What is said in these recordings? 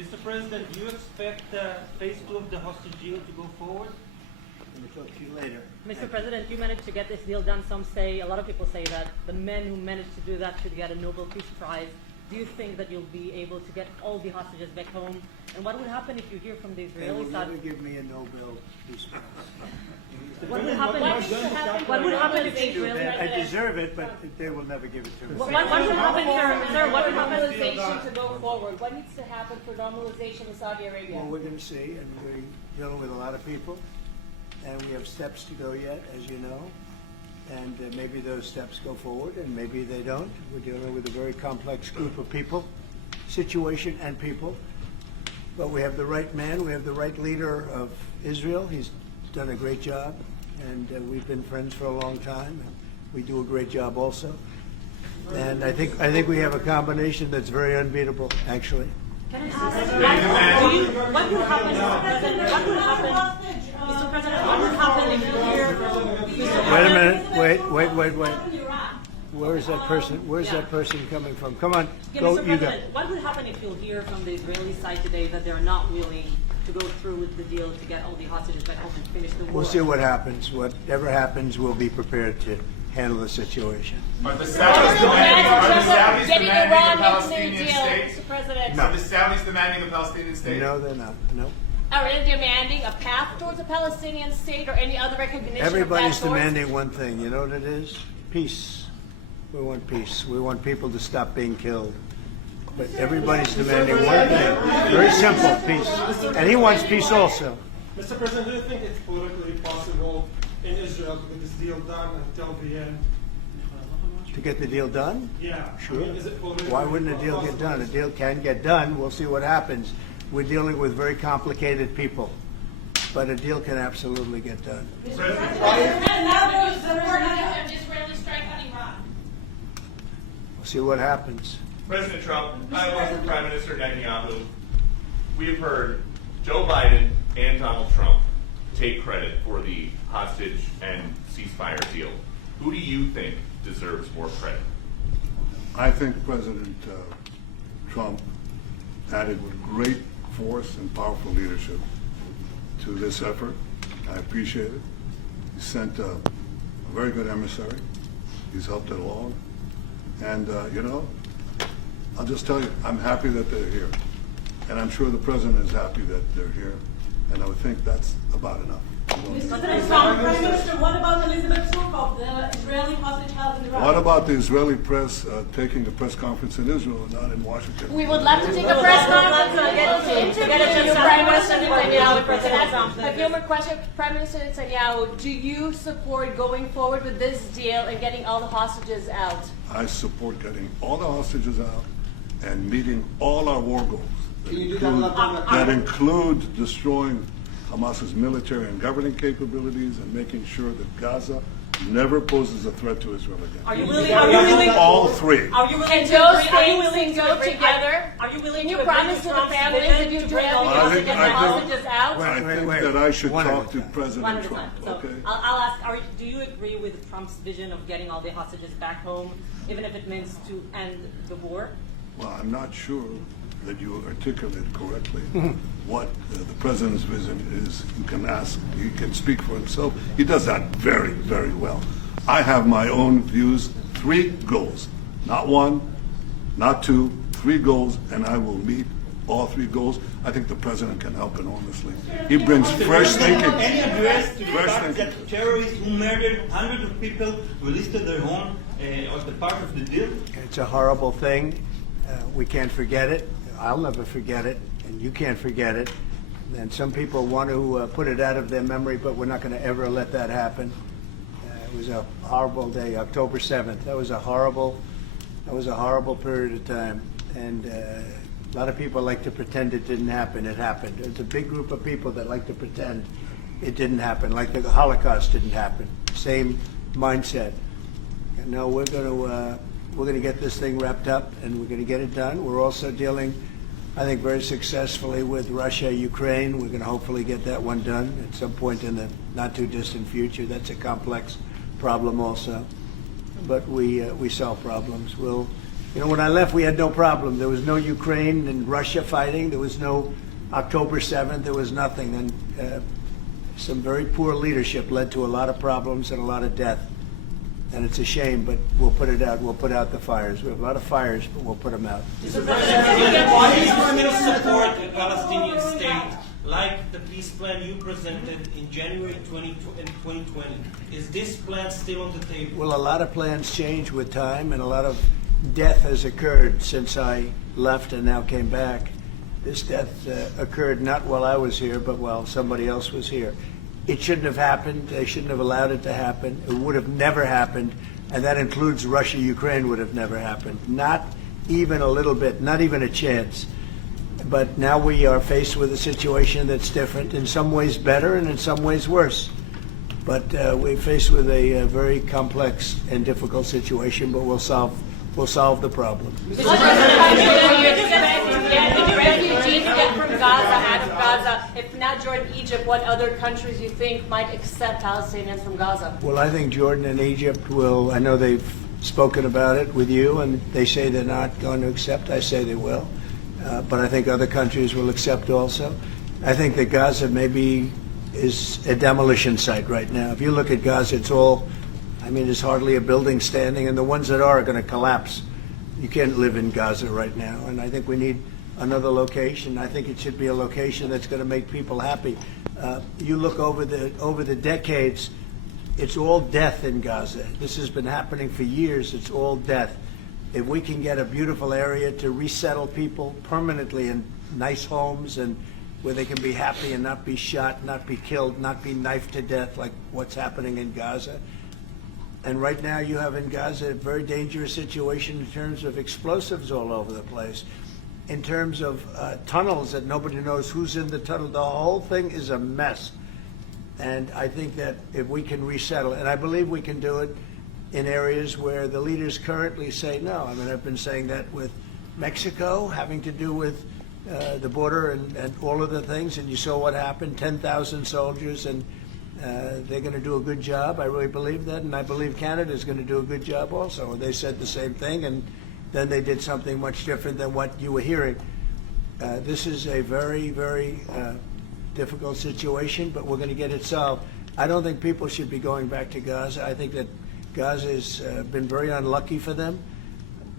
Mr. President, do you expect phase 2 of the hostage deal to go forward? Let me talk to you later. Mr. President, you managed to get this deal done. A lot of people say that the men who managed to do that should get a Nobel Peace Prize. Do you think that you'll be able to get all the hostages back home? And what would happen if you hear from the They will Israeli never side? give me a Nobel Peace Prize. What would happen? What would happen if the Israeli I deserve it, but they will never give it to me. What would happen here, sir? What would happen? Normalization to go forward. What needs to happen for normalization in Saudi Arabia? Well, we're going to see, and we're dealing with a lot of people, and we have steps to go yet, as you know, and maybe those steps go forward, and maybe they don't. We're dealing with a very complex group of people, situation and people, but we have the right man, we have the right leader of Israel. He's done a great job, and we've been friends for a long time, and we do a great job also. And I think we have a combination that's very unbeatable, actually. Can I ask, what would happen, Mr. President? What would happen, Mr. President? What would happen if you hear from Wait a minute. Wait. Where is that person? Where's that person coming from? Come on, Yeah, go. Mr. You go. President, what would happen if you'll hear from the Israeli side today that they're not willing to go through with the deal to get all the hostages back home and finish the war? We'll see what happens. Whatever happens, we'll be prepared to handle the situation. Are the Saudis demanding Getting the Iran into the Palestinian deal, state? Mr. President. No. Are the Saudis demanding the Palestinian state? No, they're not. No. Are they demanding a path towards a Palestinian state or any other recognition Everybody's of that sort? demanding one thing. You know what it is? Peace. We want peace. We want people to stop being killed. But everybody's demanding one thing. Very simple, peace. And he wants peace also. Mr. President, do you think it's politically possible in Israel to get this deal done until the end? To get the deal done? Yeah. Sure. I mean, is it politically Why wouldn't a deal get done? A deal can get done. We'll see what happens. We're dealing with very complicated people. But a deal can absolutely get done. Israeli strike on Iran. We'll see what happens. President Trump, I work for Prime Minister Netanyahu. We have heard Joe Biden and Donald Trump take credit for the hostage and ceasefire deal. Who do you think deserves more credit? I think President Trump added great force and powerful leadership to this effort. I appreciate it. He sent a very good emissary. He's helped it along. And, I'll just tell you, I'm happy that they're here. And I'm sure the President is happy that they're here. And I would think that's about enough. Prime Minister, what about Elizabeth Surkov, the Israeli hostage held in Iraq? What about the Israeli press taking the press conference in Israel and not in Washington? We would love to take a press conference to interview Prime Minister Netanyahu. A few more questions. Prime Minister Netanyahu, do you support going forward with this deal and getting all the hostages out? I support getting all the hostages out and meeting all our war goals that include destroying Hamas's military and governing capabilities and making sure that Gaza never poses a threat to Israel again. Are you willing? All three. Are you willing And to those agree? Are you things willing can to go agree? together? Are you willing Can you to agree promise with to the Trump's families vision that you to do bring have all the the hostages hostages out? I think Wait. that I should One at a talk to time. One President at a Trump. time. So Okay. I'll ask, do you agree with Trump's vision of getting all the hostages back home, even if it means to end the war? Well, I'm not sure that you articulated correctly what the President's vision is. You can ask, he can speak for himself. He does that very, very well. I have my own views, 3 goals, not 1, not 2, 3 goals, and I will meet all 3 goals. I think the President can help enormously. He brings fresh thinking. Any address to the Fresh fact thinking. that terrorists who murdered hundreds of people released their home as the part of the deal? It's a horrible thing. We can't forget it. I'll never forget it, and you can't forget it. And some people want to put it out of their memory, but we're not going to ever let that happen. It was a horrible day, October 7th. That was a horrible period of time. And a lot of people like to pretend it didn't happen. It happened. There's a big group of people that like to pretend it didn't happen, like the Holocaust didn't happen. Same mindset. And no, we're going to get this thing wrapped up, and we're going to get it done. We're also dealing, I think, very successfully with Russia, Ukraine. We're going to hopefully get that one done at some point in the not too distant future. That's a complex problem also, but we solve problems. We'll You know, when I left, we had no problem. There was no Ukraine and Russia fighting. There was no October 7th. There was nothing. And some very poor leadership led to a lot of problems and a lot of death. And it's a shame, but we'll put it out. We'll put out the fires. We have a lot of fires, but we'll put them out. Why do you still support a Palestinian state like the peace plan you presented in January 2020? Is this plan still on the table? Well, a lot of plans change with time, and a lot of death has occurred since I left and now came back. This death occurred not while I was here, but while somebody else was here. It shouldn't have happened. They shouldn't have allowed it to happen. It would have never happened, and that includes Russia. Ukraine would have never happened. Not even a little bit, not even a chance. But now we are faced with a situation that's different, in some ways better and in some ways worse. But we're faced with a very complex and difficult situation, but we'll solve the problem. Mr. President, if refugees get from Gaza, out of Gaza, if not Jordan, Egypt, what other countries you think might accept Palestinians from Gaza? Well, I think Jordan and Egypt will. I know they've spoken about it with you, and they say they're not going to accept. I say they will. But I think other countries will accept also. I think that Gaza maybe is a demolition site right now. If you look at Gaza, it's all, I mean, there's hardly a building standing, and the ones that are going to collapse. You can't live in Gaza right now, and I think we need another location. I think it should be a location that's going to make people happy. You look over the decades, it's all death in Gaza. This has been happening for years. It's all death. If we can get a beautiful area to resettle people permanently in nice homes and where they can be happy and not be shot, not be killed, not be knifed to death like what's happening in Gaza. And right now you have in Gaza a very dangerous situation in terms of explosives all over the place, in terms of tunnels that nobody knows who's in the tunnel. The whole thing is a mess. And I think that if we can resettle, and I believe we can do it in areas where the leaders currently say no. I mean, I've been saying that with Mexico, having to do with the border and all of the things, and you saw what happened, 10,000 soldiers, and they're going to do a good job. I really believe that, and I believe Canada is going to do a good job also. They said the same thing, and then they did something much different than what you were hearing. This is a very, very difficult situation, but we're going to get it solved. I don't think people should be going back to Gaza. I think that Gaza has been very unlucky for them.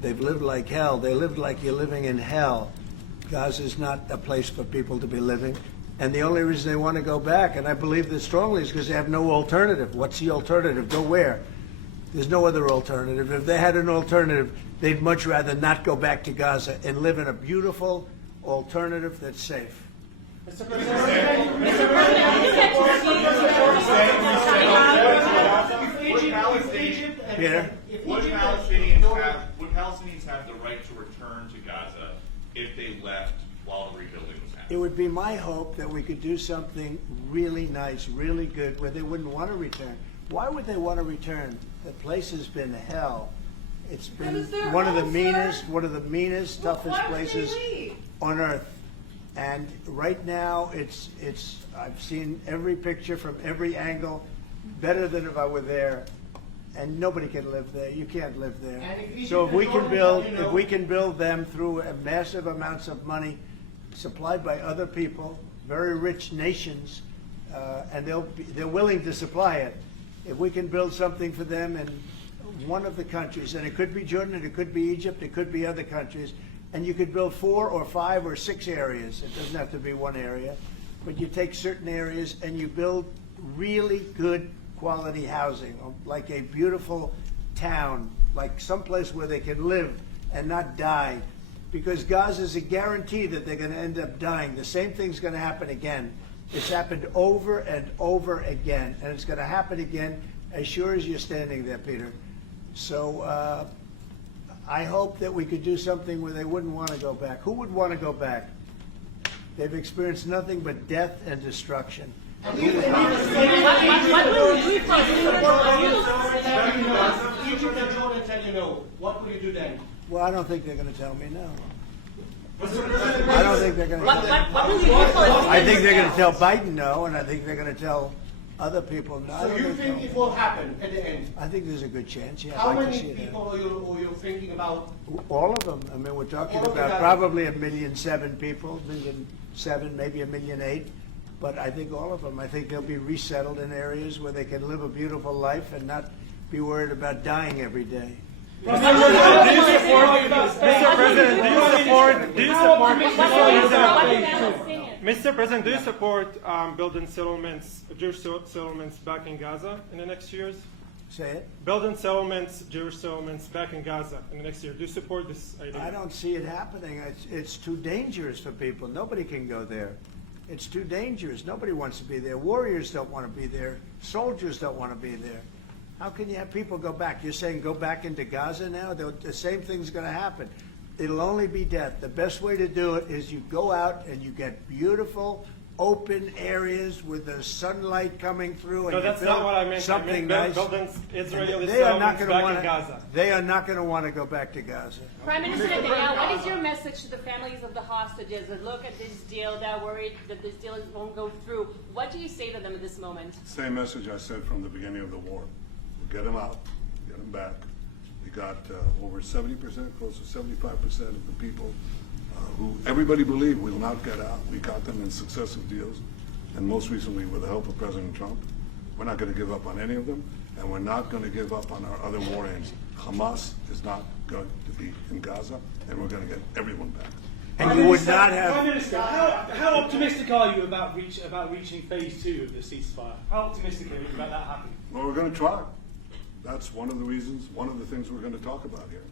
They've lived like hell. They lived like you're living in hell. Gaza is not a place for people to be living. And the only reason they want to go back, and I believe this strongly, is because they have no alternative. What's the alternative? Go where? There's no other alternative. If they had an alternative, they'd much rather not go back to Gaza and live in a beautiful alternative that's safe. Mr. President, Peter? Would Palestinians have the right to return to Gaza if they left while the rebuilding was It happening? would be my hope that we could do something really nice, really good, where they wouldn't want to return. Why would they want to return? The place has been hell. It's been one of the meanest, toughest places on earth. And right now, I've seen every picture from every angle, better than if I were there. And nobody can live there. You can't live there. So if we can build them through massive amounts of money supplied by other people, very rich nations, and they're willing to supply it. If we can build something for them in one of the countries, and it could be Jordan, it could be Egypt, it could be other countries, and you could build 4 or 5 or 6 areas. It doesn't have to be one area, but you take certain areas and you build really good quality housing, like a beautiful town, like someplace where they can live and not die. Because Gaza is a guarantee that they're going to end up dying. The same thing's going to happen again. It's happened over and over again, and it's going to happen again as sure as you're standing there, Peter. So I hope that we could do something where they wouldn't want to go back. Who would want to go back? They've experienced nothing but death and destruction. What will you do for Egypt and Jordan tell you no. What will you do then? Well, I don't think they're going to tell me no. I don't think they're going to. What will you do for I think they're going to tell Biden no, and I think they're going to tell Other people, no. I So don't you think so. it will happen at the end? I think there's a good chance, yeah. How I'd like to many see it people happen. are you thinking about? All of them. I mean, we're talking All of about them. probably 1,000,007 people, 1,000,007, maybe 1,000,008. But I think all of them. I think they'll be resettled in areas where they can live a beautiful life and not be worried about dying every day. Mr. President, do you support building settlements, Jewish settlements back in Gaza in the next years? Say it. Building settlements, Jewish settlements back in Gaza in the next year. Do you support this idea? I don't see it happening. It's too dangerous for people. Nobody can go there. It's too dangerous. Nobody wants to be there. Warriors don't want to be there. Soldiers don't want to be there. How can you have people go back? You're saying go back into Gaza now? The same thing's going to happen. It'll only be death. The best way to do it is you go out and you get beautiful, open areas with the sunlight coming through. And No, you that's build not what I meant. something I meant nice. building Israeli They are not settlements going to back want in Gaza. They are not going to want to go back to Gaza. Prime Minister Netanyahu, what is your message to the families of the hostages that look at this deal, that are worried that this deal won't go through? What do you say to them at this moment? Same message I said from the beginning of the war. Get them out, get them back. We got over 70%, close to 75% of the people who everybody believed will not get out. We got them in successive deals, and most recently with the help of President Trump. We're not going to give up on any of them, and we're not going to give up on our other war aims. Hamas is not going to be in Gaza, and we're going to get everyone back. And you would not have. Prime Minister, how optimistic are you about reaching phase 2 of the ceasefire? How optimistic are you about that happening? Well, we're going to try. That's one of the reasons, one of the things we're going to talk about here.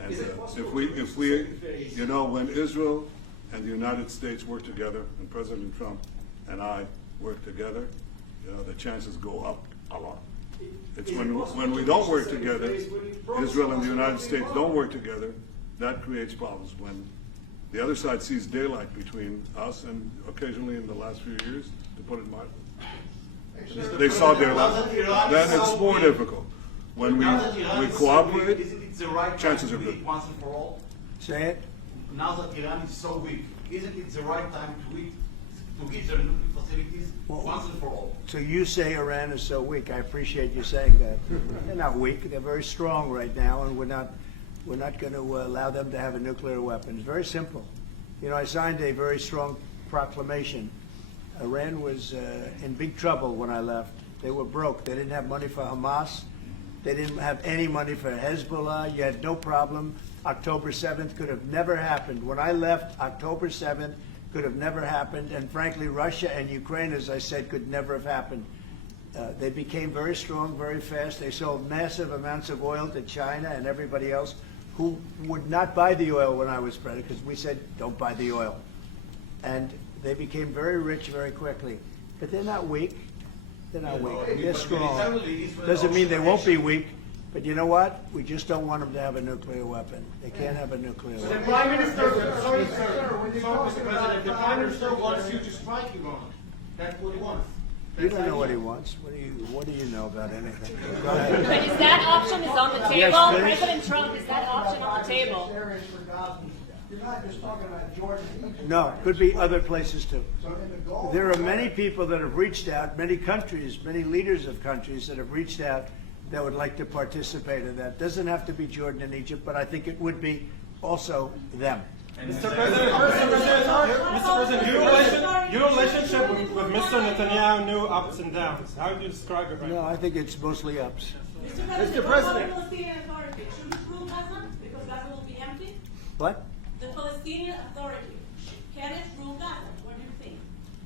And if we, you know, when Israel and the United States work together, and President Trump and I work together, you know, the chances go up a lot. It's when we don't work together, Israel and the United States don't work together, that creates problems. When the other side sees daylight between us, and occasionally in the last few years, to put it mildly, they saw daylight, then it's more difficult. When we cooperate, Isn't it the right chances time are to good. eat once and for all? Say it. Now that Iran is so weak, isn't it the right time to eat, to hit their nuclear facilities once and for all? So you say Iran is so weak. I appreciate you saying that. They're not weak. They're very strong right now, and we're not going to allow them to have a nuclear weapon. It's very simple. You know, I signed a very strong proclamation. Iran was in big trouble when I left. They were broke. They didn't have money for Hamas. They didn't have any money for Hezbollah. You had no problem. October 7th could have never happened. When I left, October 7th could have never happened. And frankly, Russia and Ukraine, as I said, could never have happened. They became very strong very fast. They sold massive amounts of oil to China and everybody else who would not buy the oil when I was president, because we said, don't buy the oil. And they became very rich very quickly. But they're not weak. They're not weak. They're strong. Doesn't mean they won't be weak. But you know what? We just don't want them to have a nuclear weapon. They can't have a nuclear The weapon. Prime Minister, sorry, Mr. President, the Prime Minister wants you to strike Iran. That's what he wants. You don't know what he wants. What do you know about anything? Go ahead. But is that option on the table? Yes, please. President Trump, is that option on the table? You're not just talking about Jordan and Egypt. No, could be other places too. So in the Gulf. There are many people that have reached out, many countries, many leaders of countries that have reached out that would like to participate in that. Doesn't have to be Jordan and Egypt, but I think it would be also them. Mr. President, your relationship with Mr. Netanyahu knew ups and downs. How do you describe it right No, now? I think it's mostly ups. Mr. President, what about the Palestinian Authority? Should it rule Gaza? Because Gaza will be empty? What? The Palestinian Authority, can it rule Gaza? What do you think?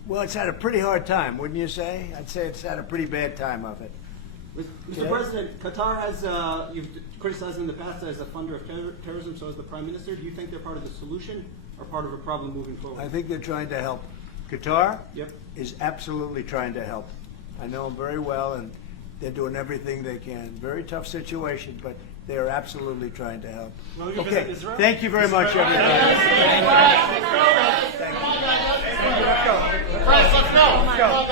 Well, it's had a pretty hard time, wouldn't you say? I'd say it's had a pretty bad time of it. Mr. Okay. President, Qatar has, you've criticized in the past as a funder of terrorism, so as the Prime Minister. Do you think they're part of the solution or part of a problem moving forward? I think they're trying to help. Qatar Yep. is absolutely trying to help. I know them very well, and they're doing everything they can. Very tough situation, but they are absolutely trying to help. Will you Okay, visit Israel? thank you very much, everybody. Let's go.